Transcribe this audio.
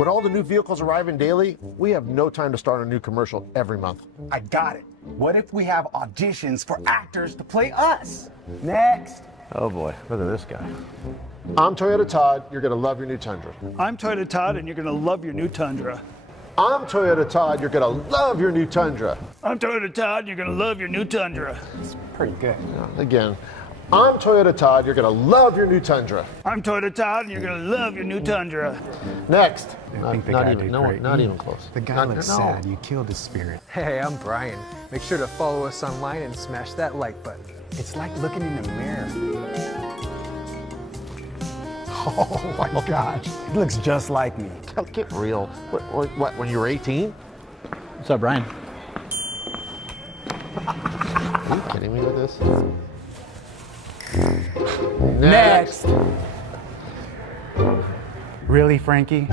With all the new vehicles arriving daily, we have no time to start a new commercial every month. I got it. What if we have auditions for actors to play us? Next. Oh boy, look at this guy. I'm Toyota Todd, you're gonna love your new Tundra. I'm Toyota Todd, and you're gonna love your new Tundra. I'm Toyota Todd, you're gonna love your new Tundra. I'm Toyota Todd, and you're gonna love your new Tundra. It's pretty good. Again, I'm Toyota Todd, you're gonna love your new Tundra. I'm Toyota Todd, and you're gonna love your new Tundra. Next. I think the guy did great. Not even close. The guy looks sad. You killed his spirit. Hey, I'm Brian. Make sure to follow us online and smash that like button. It's like looking in a mirror. Oh my gosh. It looks just like me. Get real. What, when you were 18? What's up, Brian? Are you kidding me with this? Next. Really, Frankie?